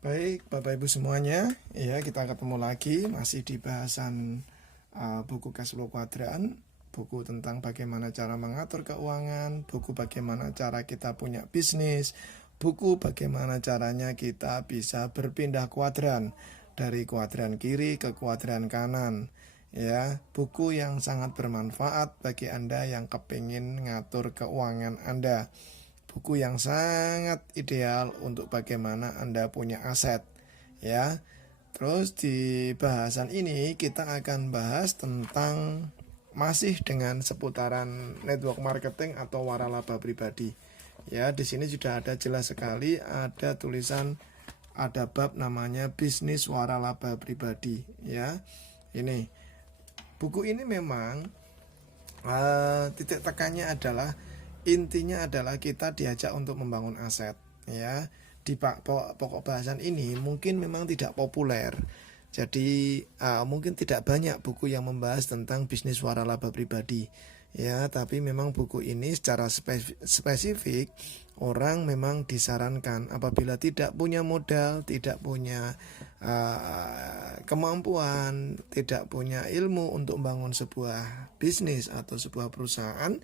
Baik, Bapak Ibu semuanya, ya kita ketemu lagi masih di bahasan buku cash flow kuadran, buku tentang bagaimana cara mengatur keuangan, buku bagaimana cara kita punya bisnis, buku bagaimana caranya kita bisa berpindah kuadran dari kuadran kiri ke kuadran kanan. Ya, buku yang sangat bermanfaat bagi Anda yang kepingin ngatur keuangan Anda. Buku yang sangat ideal untuk bagaimana Anda punya aset, ya. Terus di bahasan ini kita akan bahas tentang masih dengan seputaran network marketing atau waralaba pribadi. Ya, di sini sudah ada jelas sekali ada tulisan, ada bab namanya bisnis waralaba pribadi, ya. Ini buku ini memang titik tekannya adalah intinya adalah kita diajak untuk membangun aset, ya. Di pokok bahasan ini mungkin memang tidak populer, jadi mungkin tidak banyak buku yang membahas tentang bisnis waralaba pribadi, ya. Tapi memang buku ini secara spesifik orang memang disarankan apabila tidak punya modal, tidak punya kemampuan, tidak punya ilmu untuk membangun sebuah bisnis atau sebuah perusahaan,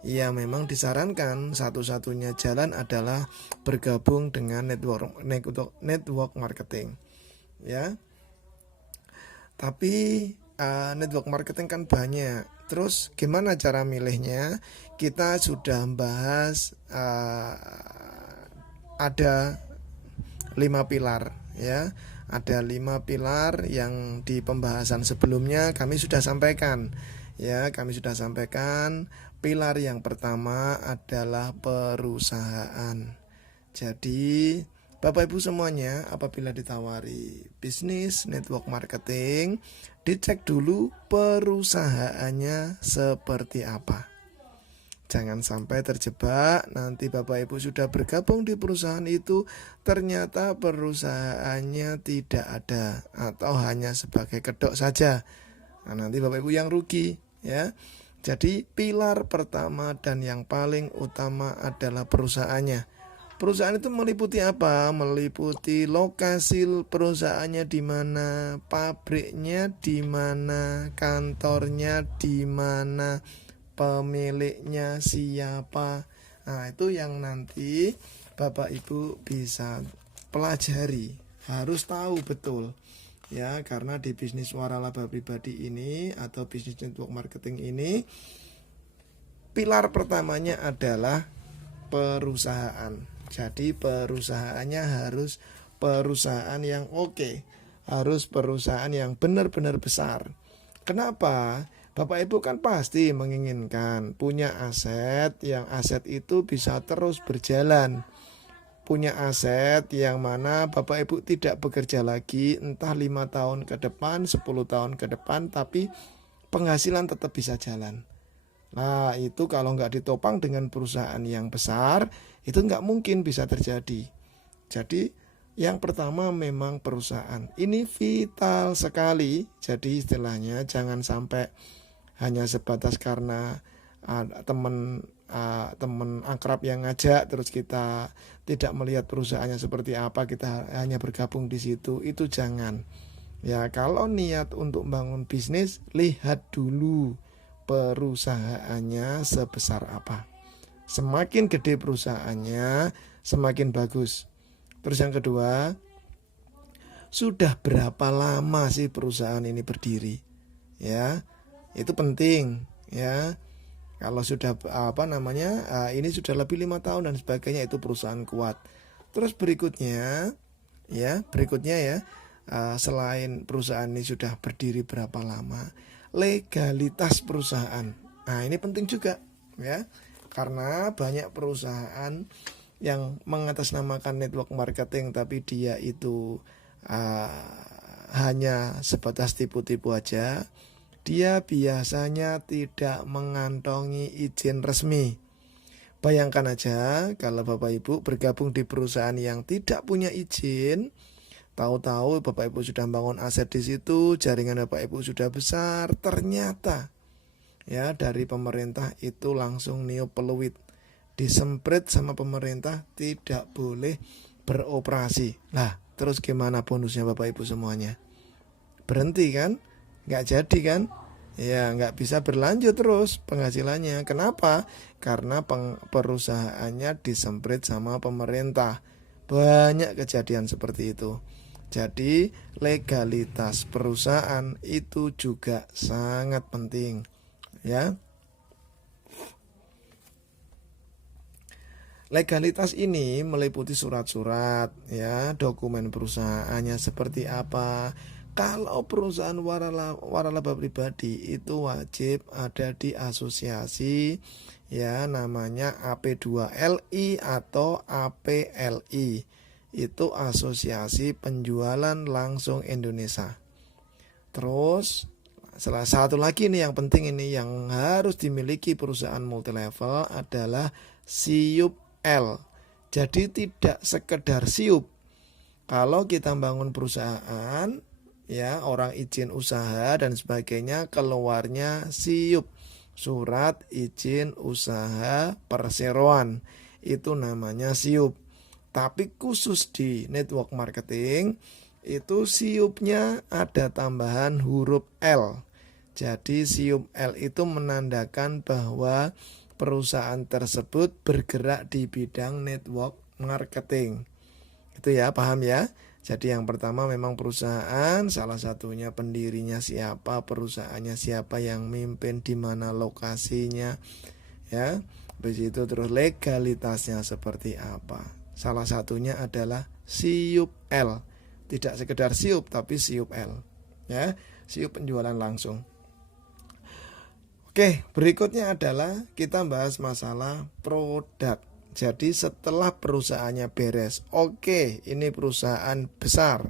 ya memang disarankan satu-satunya jalan adalah bergabung dengan network marketing, ya. Tapi network marketing kan banyak. Terus gimana cara milihnya? Kita sudah bahas ada 5 pilar, ya. Ada 5 pilar yang di pembahasan sebelumnya kami sudah sampaikan. Ya, kami sudah sampaikan. Pilar yang pertama adalah perusahaan. Jadi, Bapak Ibu semuanya, apabila ditawari bisnis network marketing, dicek dulu perusahaannya seperti apa. Jangan sampai terjebak, nanti Bapak Ibu sudah bergabung di perusahaan itu, ternyata perusahaannya tidak ada atau hanya sebagai kedok saja. Nah, nanti Bapak Ibu yang rugi, ya. Jadi pilar pertama dan yang paling utama adalah perusahaannya. Perusahaan itu meliputi apa? Meliputi lokasi perusahaannya di mana, pabriknya di mana, kantornya di mana, pemiliknya siapa. Nah, itu yang nanti Bapak Ibu bisa pelajari, harus tahu betul. Ya, karena di bisnis waralaba pribadi ini atau bisnis network marketing ini, pilar pertamanya adalah perusahaan. Jadi perusahaannya harus perusahaan yang oke, harus perusahaan yang benar-benar besar. Kenapa? Bapak Ibu kan pasti menginginkan punya aset, yang aset itu bisa terus berjalan. Punya aset yang mana Bapak Ibu tidak bekerja lagi entah 5 tahun ke depan, 10 tahun ke depan, tapi penghasilan tetap bisa jalan. Nah, itu kalau nggak ditopang dengan perusahaan yang besar, itu nggak mungkin bisa terjadi. Jadi yang pertama memang perusahaan. Ini vital sekali. Jadi istilahnya jangan sampai hanya sebatas karena teman akrab yang ngajak terus kita tidak melihat perusahaannya seperti apa, kita hanya bergabung di situ. Itu jangan. Ya, kalau niat untuk bangun bisnis, lihat dulu perusahaannya sebesar apa. Semakin gede perusahaannya, semakin bagus. Terus yang kedua, sudah berapa lama sih perusahaan ini berdiri? Ya, itu penting, ya. Kalau sudah ini sudah lebih 5 tahun dan sebagainya, itu perusahaan kuat. Terus berikutnya ya, selain perusahaan ini sudah berdiri berapa lama, legalitas perusahaan. Nah, ini penting juga, ya. Karena banyak perusahaan yang mengatasnamakan network marketing tapi dia itu hanya sebatas tipu-tipu aja. Dia biasanya tidak mengantongi izin resmi. Bayangkan aja kalau Bapak Ibu bergabung di perusahaan yang tidak punya izin, tahu-tahu Bapak Ibu sudah bangun aset di situ, jaringan Bapak Ibu sudah besar, ternyata ya dari pemerintah itu langsung niup peluit, disemprit sama pemerintah, tidak boleh beroperasi. Nah, terus gimana bonusnya Bapak Ibu semuanya? Berhenti kan? Nggak jadi kan? Ya nggak bisa berlanjut terus penghasilannya. Kenapa? Karena perusahaannya disemprit sama pemerintah. Banyak kejadian seperti itu. Jadi legalitas perusahaan itu juga sangat penting, ya. Legalitas ini meliputi surat-surat, ya, dokumen perusahaannya seperti apa. Kalau perusahaan waralaba pribadi itu wajib ada di asosiasi, ya, namanya AP2LI atau APLI. Itu Asosiasi Penjualan Langsung Indonesia. Terus salah satu lagi nih yang penting ini yang harus dimiliki perusahaan multilevel adalah SIUP L. Jadi tidak sekedar SIUP. Kalau kita bangun perusahaan, ya, orang izin usaha dan sebagainya, keluarnya SIUP, surat izin usaha perseroan. Itu namanya SIUP. Tapi khusus di network marketing itu SIUP-nya ada tambahan huruf L. Jadi SIUP L itu menandakan bahwa perusahaan tersebut bergerak di bidang network marketing. Itu ya, paham ya? Jadi yang pertama memang perusahaan, salah satunya pendirinya siapa, perusahaannya siapa, yang mimpin, di mana lokasinya, ya. Habis itu terus legalitasnya seperti apa. Salah satunya adalah SIUP L. Tidak sekedar SIUP tapi SIUP L, ya. SIUP penjualan langsung. Oke, berikutnya adalah kita bahas masalah produk. Jadi setelah perusahaannya beres, oke, ini perusahaan besar,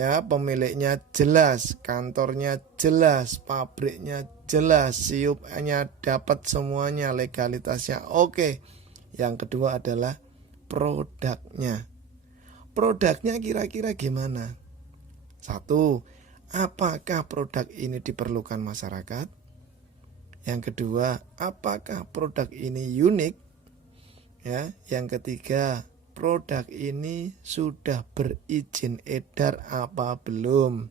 ya, pemiliknya jelas, kantornya jelas, pabriknya jelas, SIUP-nya dapat semuanya, legalitasnya oke. Yang kedua adalah produknya. Produknya kira-kira gimana? Satu, apakah produk ini diperlukan masyarakat? Yang kedua, apakah produk ini unik? Ya, yang ketiga, produk ini sudah berizin edar apa belum?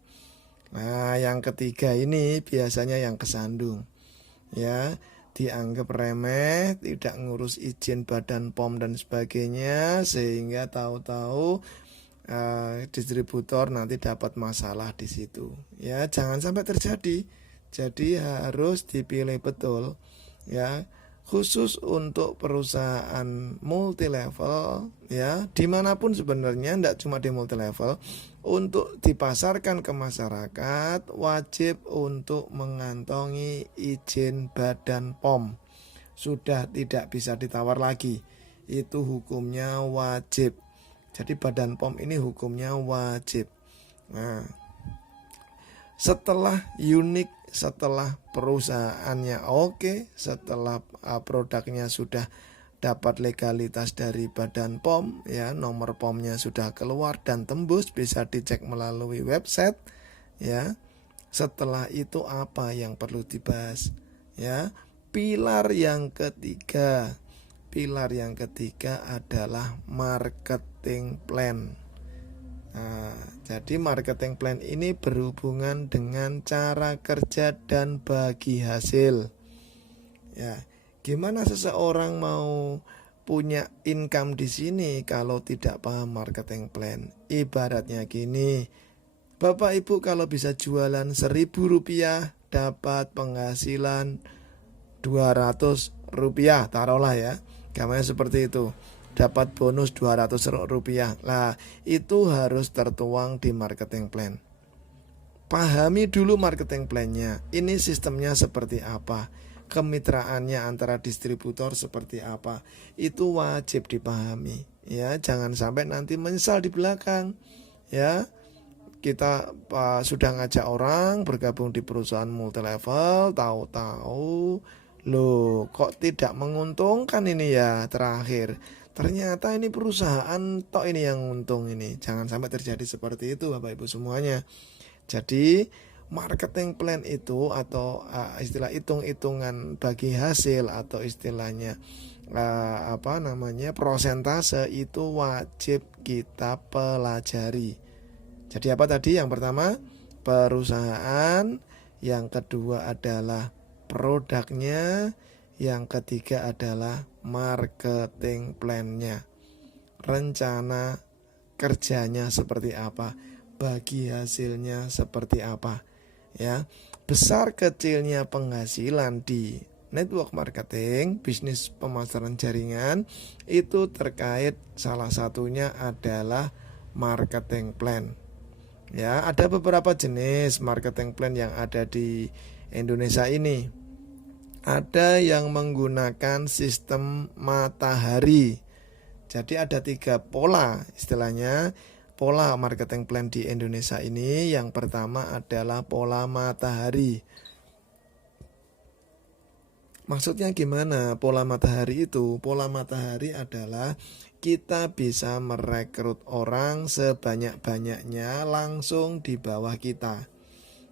Nah, yang ketiga ini biasanya yang kesandung, ya, dianggap remeh, tidak ngurus izin Badan POM dan sebagainya, sehingga tahu-tahu distributor nanti dapat masalah di situ. Ya, jangan sampai terjadi. Jadi harus dipilih betul, ya, khusus untuk perusahaan multilevel, ya, dimanapun sebenarnya, tidak cuma di multilevel, untuk dipasarkan ke masyarakat wajib untuk mengantongi izin Badan POM. Sudah tidak bisa ditawar lagi, itu hukumnya wajib. Jadi Badan POM ini hukumnya wajib. Nah, setelah unik, setelah perusahaannya oke, setelah produknya sudah dapat legalitas dari Badan POM, ya, nomor POM-nya sudah keluar dan tembus, bisa dicek melalui website, ya. Setelah itu apa yang perlu dibahas, ya? Pilar yang ketiga adalah marketing plan. Nah, jadi marketing plan ini berhubungan dengan cara kerja dan bagi hasil. Ya, gimana seseorang mau punya income di sini kalau tidak paham marketing plan? Ibaratnya gini, Bapak Ibu kalau bisa jualan Rp1.000 dapat penghasilan Rp200, taruhlah ya, gambarnya seperti itu. Dapat bonus Rp200. Nah, itu harus tertuang di marketing plan. Pahami dulu marketing plan-nya. Ini sistemnya seperti apa? Kemitraannya antara distributor seperti apa? Itu wajib dipahami, ya. Jangan sampai nanti menyesal di belakang, ya. Kita sudah ngajak orang bergabung di perusahaan multilevel, tahu-tahu loh kok tidak menguntungkan ini ya, terakhir ternyata ini perusahaan tok ini yang untung ini. Jangan sampai terjadi seperti itu Bapak Ibu semuanya. Jadi marketing plan itu atau istilah hitung-hitungan bagi hasil atau istilahnya persentase itu wajib kita pelajari. Jadi apa tadi? Yang pertama perusahaan, yang kedua adalah produknya, yang ketiga adalah marketing plan-nya. Rencana kerjanya seperti apa, bagi hasilnya seperti apa, ya. Besar kecilnya penghasilan di network marketing, bisnis pemasaran jaringan, itu terkait salah satunya adalah marketing plan. Ya, ada beberapa jenis marketing plan yang ada di Indonesia ini. Ada yang menggunakan sistem matahari. Jadi ada 3 pola istilahnya. Pola marketing plan di Indonesia ini, yang pertama adalah pola matahari. Maksudnya gimana pola matahari itu? Pola matahari adalah kita bisa merekrut orang sebanyak-banyaknya langsung di bawah kita.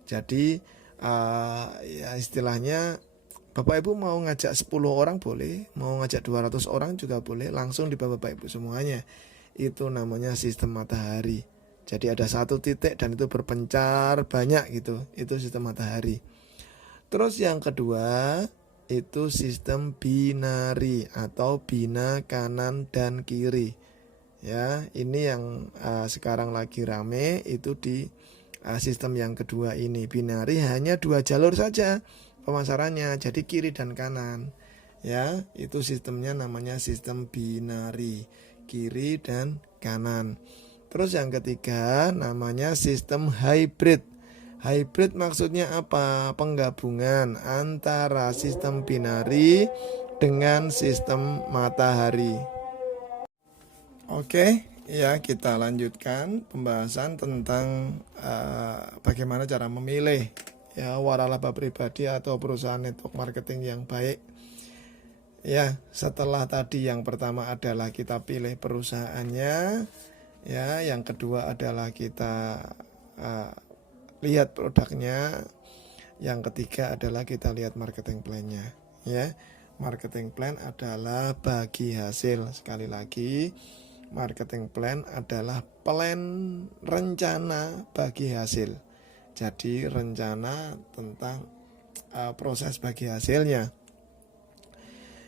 Jadi ya istilahnya Bapak Ibu mau ngajak 10 orang boleh, mau ngajak 200 orang juga boleh, langsung di bawah Bapak Ibu semuanya. Itu namanya sistem matahari. Jadi ada satu titik dan itu berpencar banyak gitu. Itu sistem matahari. Terus yang kedua itu sistem binari atau bina kanan dan kiri. Ya, ini yang sekarang lagi rame itu di sistem yang kedua ini. Binari hanya 2 jalur saja pemasarannya, jadi kiri dan kanan. Ya, itu sistemnya namanya sistem binari, kiri dan kanan. Terus yang ketiga namanya sistem hybrid. Hybrid maksudnya apa? Penggabungan antara sistem binari dengan sistem matahari. Oke, ya kita lanjutkan pembahasan tentang bagaimana cara memilih ya waralaba pribadi atau perusahaan network marketing yang baik. Ya, setelah tadi yang pertama adalah kita pilih perusahaannya, ya, yang kedua adalah kita lihat produknya, yang ketiga adalah kita lihat marketing plan-nya, ya. Marketing plan adalah bagi hasil. Sekali lagi, marketing plan adalah plan rencana bagi hasil. Jadi rencana tentang proses bagi hasilnya.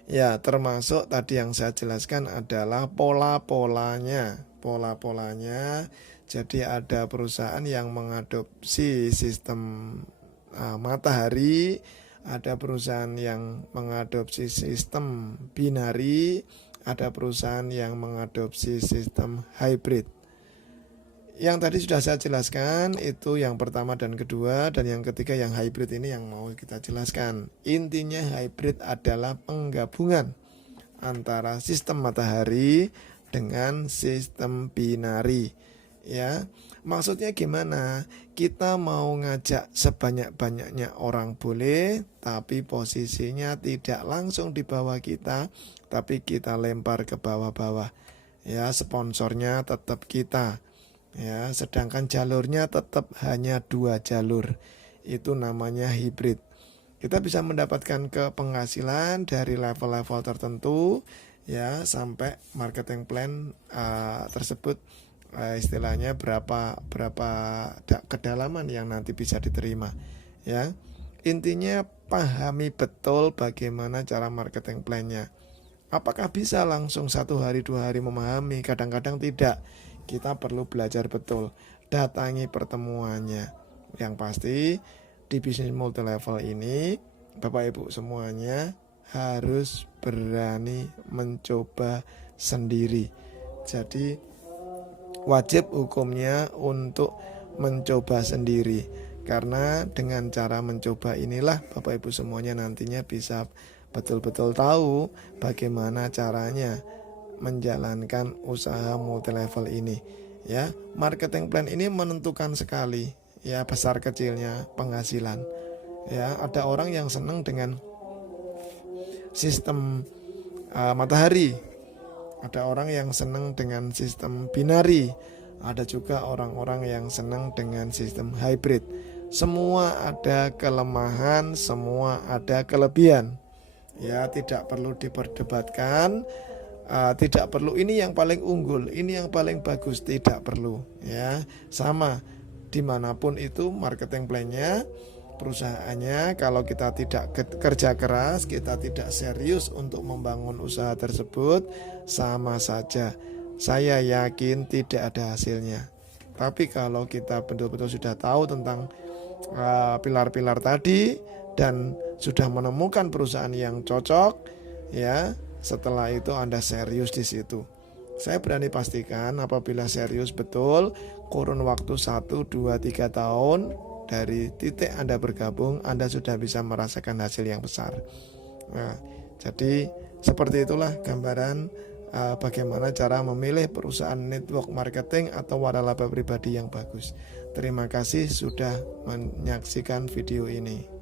Ya, termasuk tadi yang saya jelaskan adalah pola-polanya. Pola-polanya, jadi ada perusahaan yang mengadopsi sistem matahari, ada perusahaan yang mengadopsi sistem binari, ada perusahaan yang mengadopsi sistem hybrid. Yang tadi sudah saya jelaskan, itu yang pertama dan kedua, dan yang ketiga yang hybrid ini yang mau kita jelaskan. Intinya hybrid adalah penggabungan antara sistem matahari dengan sistem binari. Ya, maksudnya gimana? Kita mau ngajak sebanyak-banyaknya orang boleh, tapi posisinya tidak langsung di bawah kita, tapi kita lempar ke bawah-bawah. Ya, sponsornya tetap kita. Ya, sedangkan jalurnya tetap hanya 2 jalur. Itu namanya hybrid. Kita bisa mendapatkan penghasilan dari level-level tertentu, ya, sampai marketing plan tersebut istilahnya berapa kedalaman yang nanti bisa diterima, ya. Intinya pahami betul bagaimana cara marketing plan-nya. Apakah bisa langsung 1 hari 2 hari memahami? Kadang-kadang tidak. Kita perlu belajar betul, datangi pertemuannya. Yang pasti di bisnis multi level ini Bapak Ibu semuanya harus berani mencoba sendiri. Jadi wajib hukumnya untuk mencoba sendiri. Karena dengan cara mencoba inilah Bapak Ibu semuanya nantinya bisa betul-betul tahu bagaimana caranya menjalankan usaha multi level ini, ya. Marketing plan ini menentukan sekali, ya, besar kecilnya penghasilan. Ya, ada orang yang senang dengan sistem matahari, ada orang yang senang dengan sistem binari, ada juga orang-orang yang senang dengan sistem hybrid. Semua ada kelemahan, semua ada kelebihan. Ya, tidak perlu diperdebatkan, tidak perlu ini yang paling unggul, ini yang paling bagus, tidak perlu ya. Sama dimanapun itu marketing plan-nya, perusahaannya, kalau kita tidak kerja keras, kita tidak serius untuk membangun usaha tersebut, sama saja. Saya yakin tidak ada hasilnya. Tapi kalau kita betul-betul sudah tahu tentang pilar-pilar tadi dan sudah menemukan perusahaan yang cocok, ya, setelah itu Anda serius di situ. Saya berani pastikan apabila serius betul, kurun waktu 1, 2, 3 tahun dari titik Anda bergabung, Anda sudah bisa merasakan hasil yang besar. Nah, jadi seperti itulah gambaran bagaimana cara memilih perusahaan network marketing atau waralaba pribadi yang bagus. Terima kasih sudah menyaksikan video ini.